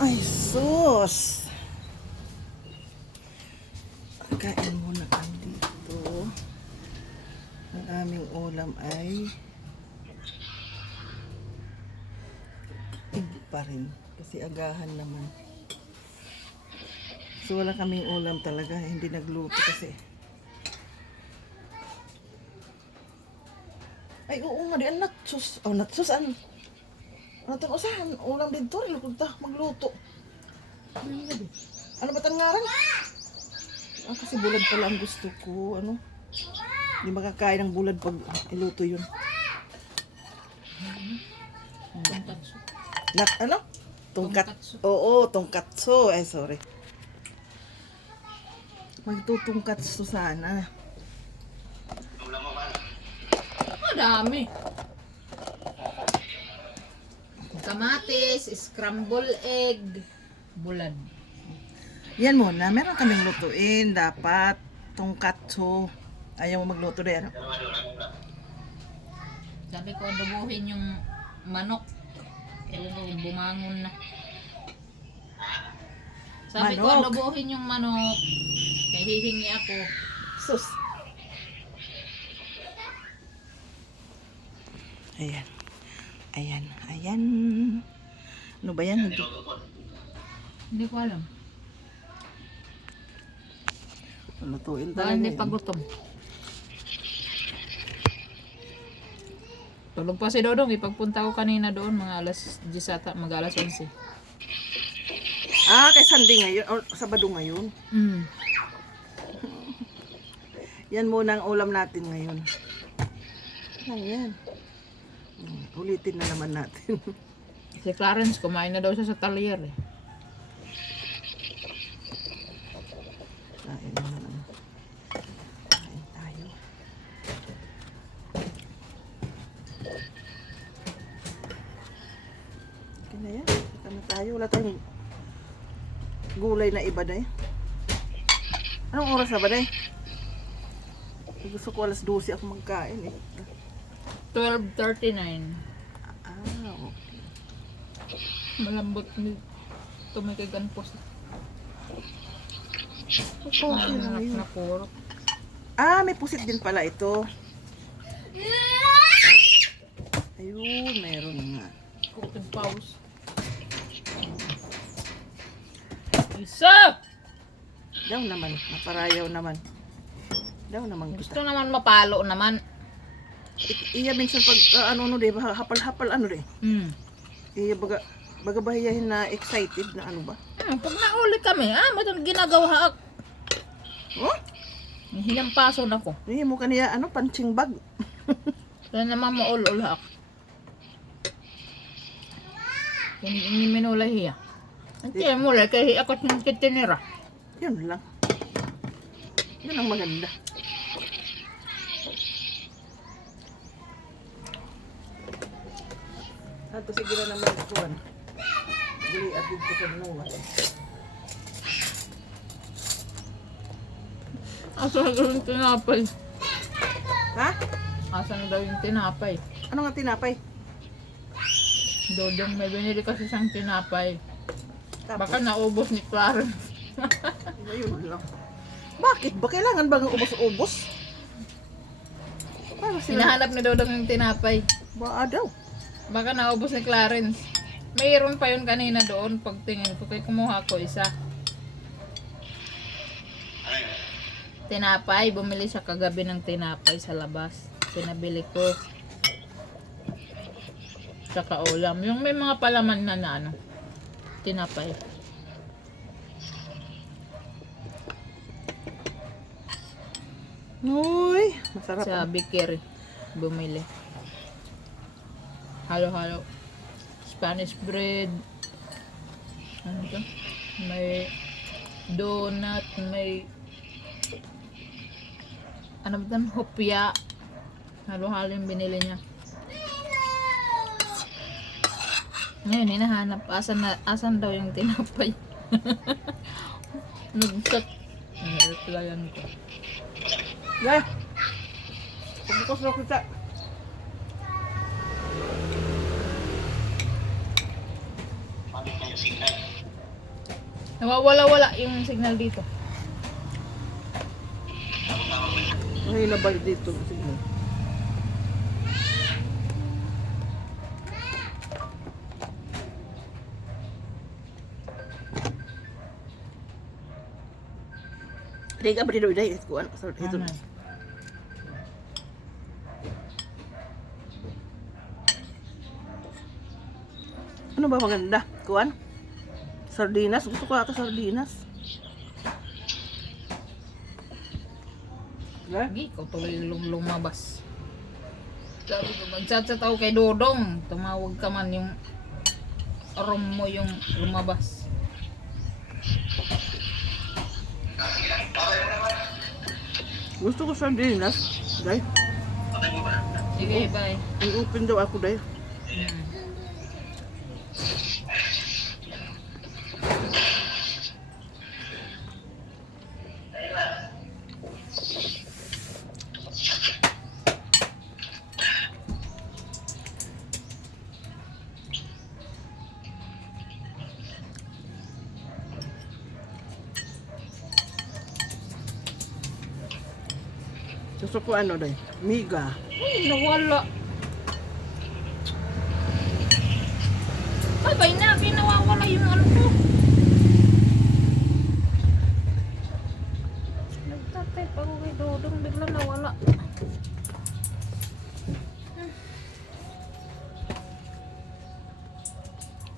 Ay, sus! Kain muna kami dito. Ang aming ulam ay tig pa rin. Kasi agahan naman. So wala kaming ulam talaga. Hindi nagluto kasi. Ay, oo nga. Di ang natsus. Oh, natsus. Ano ito? Saan? Ulam dito. Magluto. Ano ba tangaran? Ah, kasi bulad pala ang gusto ko. Ano? Hindi makakain ng bulad pag iluto yun. Tonkatsu. Ano? Tonkatsu. Oo, tongkatsu. Ay, sorry. Magtutungkatsu sana. Ang dami. Kamatis, scramble egg, bulad. Yan muna. Meron kaming lutuin. Dapat tongkatsu. Ayaw mo magluto rin. Ano? Sabi ko, adobohin yung manok. Ewan ko, bumangon na. Sabi ko, Manok? adobohin yung manok. Kaya hihingi ako. Sus. Ayan. Ayan. Ayan. Ano ba yan? Hindi ko alam. Lutuin Baka talaga hindi yan. pa gutom. Tulog pa si Dodong. Ipagpunta ko kanina doon, mga alas 10 ata, mag alas 11. Ah, kay Sunday ngayon. O, Sabado ngayon. Mm. Yan muna ang ulam natin ngayon. Ayan. Ulitin na naman natin. Si Clarence, kumain na daw siya sa talyer eh. Kain na naman. Kain tayo. Okay na yan. Saka na tayo. Wala tayong gulay na iba na eh. Anong oras na ba na eh? Gusto ko alas 12 ako magkain eh. 12:39. Ah, okay. Malambot ni tumikigan po sa Okay lang yun. na puro. Ah, may pusit din pala ito. Ayun, meron nga. Cooking pause. Isa! Daw naman, naparayaw naman. Daw naman kita. Gusto naman mapalo naman. Iya minsan pag ano ba hapal-hapal ano de. Iya baga bahiyahin na excited na ano ba? Pag nahuli kami, may itong ginagawa ak. Oh? Hinampaso na ko. Iya mo kaniya ano punching bag. Kaya naman maul-ul ak. Hindi minula hiya. Kaya mula kaya ako tinira. Yun lang. Yun ang maganda. Ato sige na naman kuan. Dili at dito ko nuwa. Asa na daw yung tinapay? Ha? Asa na daw yung tinapay? Ano nga tinapay? Dodong may binili kasi siyang tinapay. Tapos, Baka naubos ni Clarence. ayun lang. Bakit ba kailangan ba ng ubos-ubos? Para sila Hinahanap ni Dodong yung tinapay. ba daw. Baka naubos ni Clarence. Mayroon pa yun kanina doon pagtingin ko. Kaya kumuha ko isa. Tinapay. Bumili siya kagabi ng tinapay sa labas. Pinabili ko. Tsaka ulam. Yung may mga palaman na ano. Tinapay. Uy, masarap. Sa Bikir. Bumili. Halo-halo. Spanish bread. Ano to? May donut. May ano ba ito? Hopya. Halo-halo yung binili niya. Ngayon, hinahanap. Asan daw yung tinapay? Nag-chat. Replyan ko. Yeah. Pagbukas na kita. Nawawala-wala yung signal dito. Ay, nabalik dito. Sige. Hindi ka ba dito uday? Ito. Ano? Ano ba maganda? Kuan? Sardinas. Gusto ko ata sardinas. Diba? Lagi, ikaw tuloy lumabas. Sabi ko, mag-chat-chat ako kay Dodong. Tumawag ka man yung room mo yung lumabas. Gusto ko sardinas. Day. Sige, bye. I-open daw ako day. Hmm. Gusto ko ano day? Miga. Uy, nawala. Babay na, nawawala yung ano ko. Nagtatype ako kay Dodong, bigla nawala.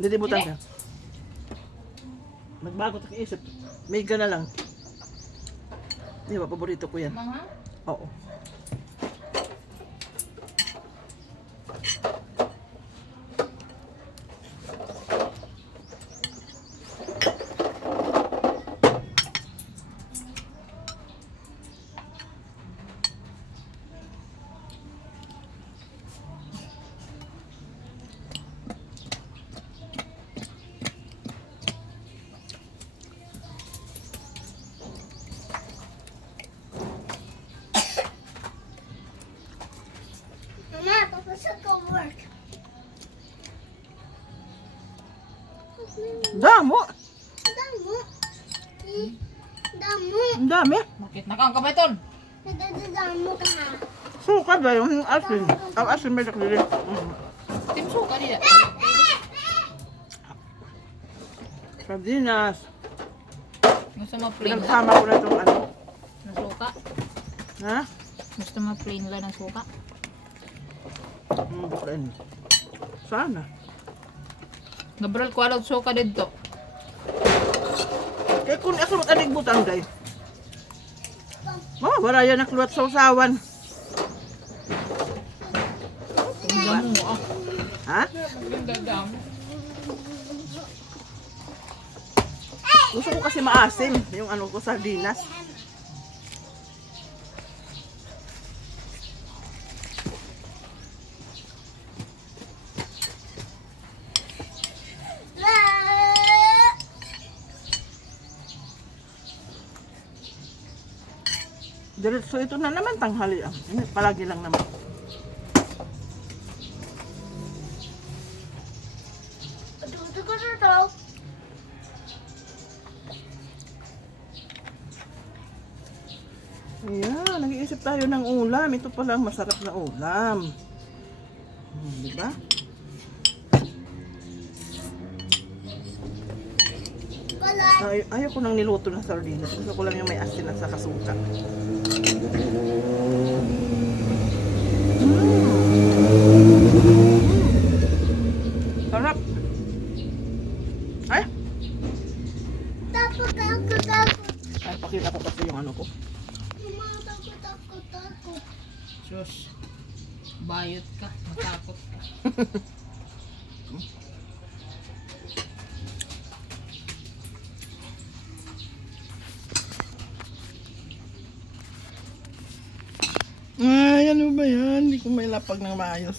Nilimutan ka. Nagbago ta isip. Miga na lang. Di ba, paborito ko yan. Mga? Oo. Mama, papasok ko work. Damo! Damo. Damo. Ang dami. Bakit nakangkabeton? Nagdadamo ka ha. Suka ba yung asin? Ang asin may nakili. Timso ka niya. Sardinas. Gusto mo plain lang? Pinagsama ko na itong ano. Ng suka? Ha? Gusto mo plain lang ng suka? Bukain. Sana. Nabral ko alaw suka dito. Kaya kung ako mag-aligbutan day. Oh, wala yan nakluwat sa usawan. Ang damo mo ah. Ha? Ang dadamo. Gusto ko kasi maasim. Yung ano ko, sardinas. Diretso ito na naman tanghali. Palagi lang naman. Dito ko na to. Ayan, nag-iisip tayo ng ulam. Ito pala ang masarap na ulam. Di ba? Kulay. Ayaw ko nang niluto ng sardinas. Gusto ko lang yung may asin at saka suka. Sarap. Ay, Takot. ay pakita ko kasi yung ano ko. Mama, takot. Sus. Bayot ka. Matakot ka. Ay, ano ba yan? Hindi ko may lapag ng maayos.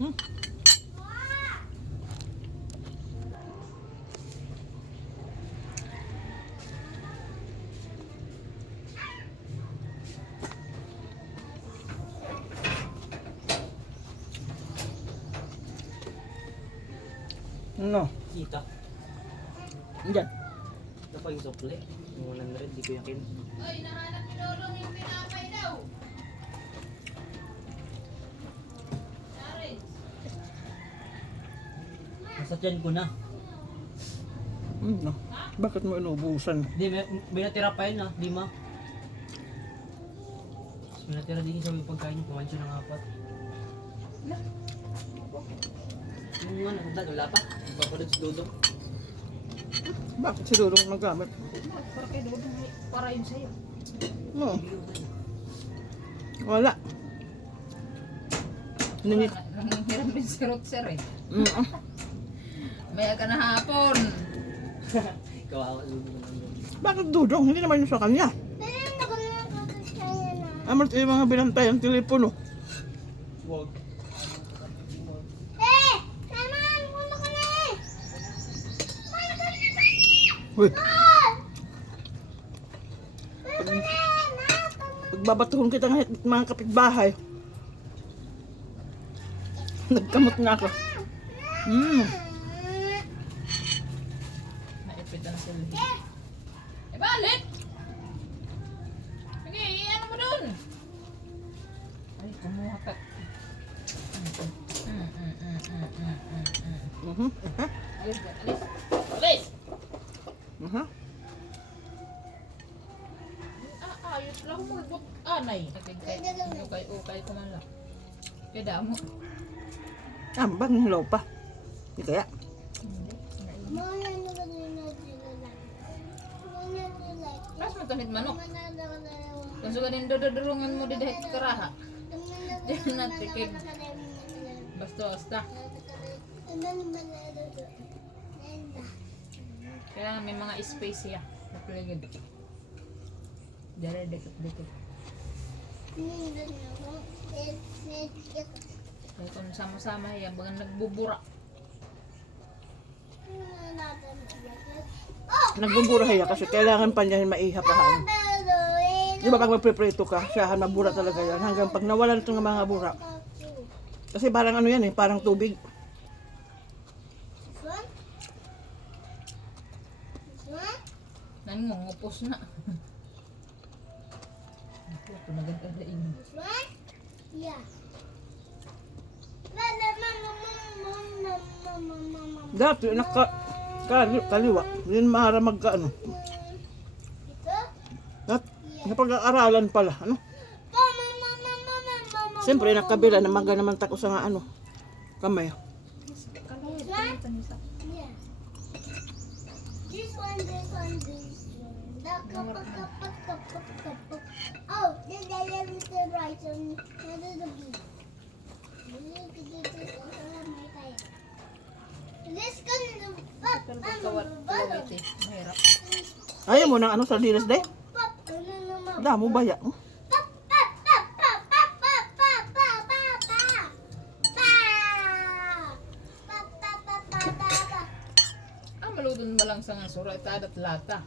Hmm. Ano? Kita. Diyan. Ito pa yung sukle. Yung 100, di ko yakin. Ay, nahanap ni Dodong yung pinapay daw. Sorry. Nasa tiyan ko na. No. Bakit mo inubusan? Di, may natira pa yun ah. 5. Tapos may natira din sa pagkain. Kumain siya ng 4. Yung ano, wala pa. Magpapalad si Dodong. Bakit si Dudong nagamit? Para kay Dodong, para yun sa'yo. No. Wala. Ningi. Nangihiram din si Rotser eh. Mm. Maya ka na hapon. Kawawa Dodong. Bakit Dudong? Hindi naman yung sa kanya. Pero ako na nakakasaya na. Amart yung mga binantay ang telepono. Wag. Eh! Naman! Wala ka na eh! Wala ka na! Uy, Ah! Wala ka na! pagbabatuhon kita ng mga kapitbahay. Nagkamot na ako. Naipit na sila. Eh, balik! Sige, ano mo dun? Ay, kumuha ka. Alis ka, alis. Alis! Ayos lang magbot anay. Ukay ko man lang. Kaya damo. Ambang yung hilaw pa. Di kaya. Mga ano ka na nila. Mga nila. Mas matanit manok. Mga nila. Kung suka din dodorungan mo di dahil karaha. Diyan na tikig. Basta. Kaya may mga space siya. Napaligid. Dara deket-deket. Kaya kung sama-sama yan, bagang nagbubura. Nagbubura siya kasi kailangan pa niya maihapahan. Di ba pag magpiprito ka, siyahan mabura talaga yan. Hanggang pag nawalan ito ng mga bura. Kasi parang ano yan eh, parang tubig. Nangungupos na. Ito na ganda na inyo. Yeah. Dati, kaliwa. Hindi maharamag ka ano. Ito? At napag-aaralan pala. Ano? Siyempre, nakabila na maga naman tako sa nga ano. Kamay. Yeah. This one, this one, this one. Oh, then I have the right one. That is the B. This can do. Pero pagkawat eh. Mahirap. Ayaw mo ng ano sa dinas day? Damo baya. Maludon mo lang sa nga sura, itad at lata.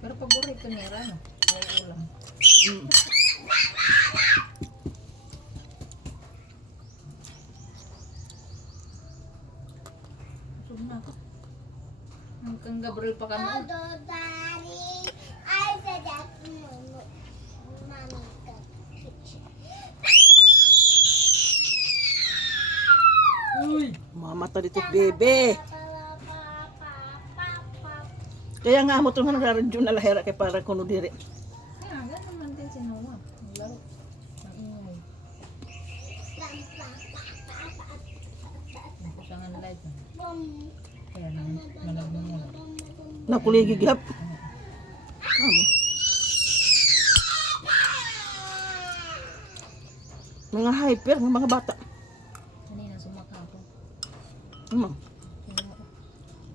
Pero paborito nila, no? May ulam. Mm. Busog na ako. Hanggang Gabriel pa kami. I said that mommy got picture. Uy! Mamata dito, bebe. Kaya nga mo itong nagradyo na lahera kay para kuno diri. Kaya nga naman din si Noah. Naglaro. Ang ingay. Nakusangan light. Kaya nalagman mo. Nakuligigap. Mga hyper, ng mga bata. Kanina sumaka ako. Ano?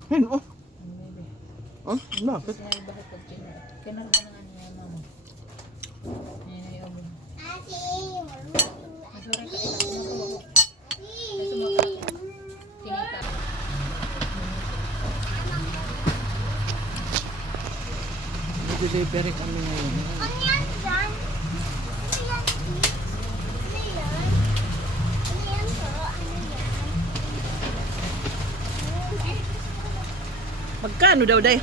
Kaya Ano? ano bebe. Oh, bakit? Kasi bakit pag kinara. Kinara ka na nga niya mama. Masura ka ina sumako. Ay sumaka. Kinita. Delivery kami ngayon. Ano yan, Dan? Ano yan, Steve? Ano yan? Ano yan, po? Ano yan? Magkano daw, day?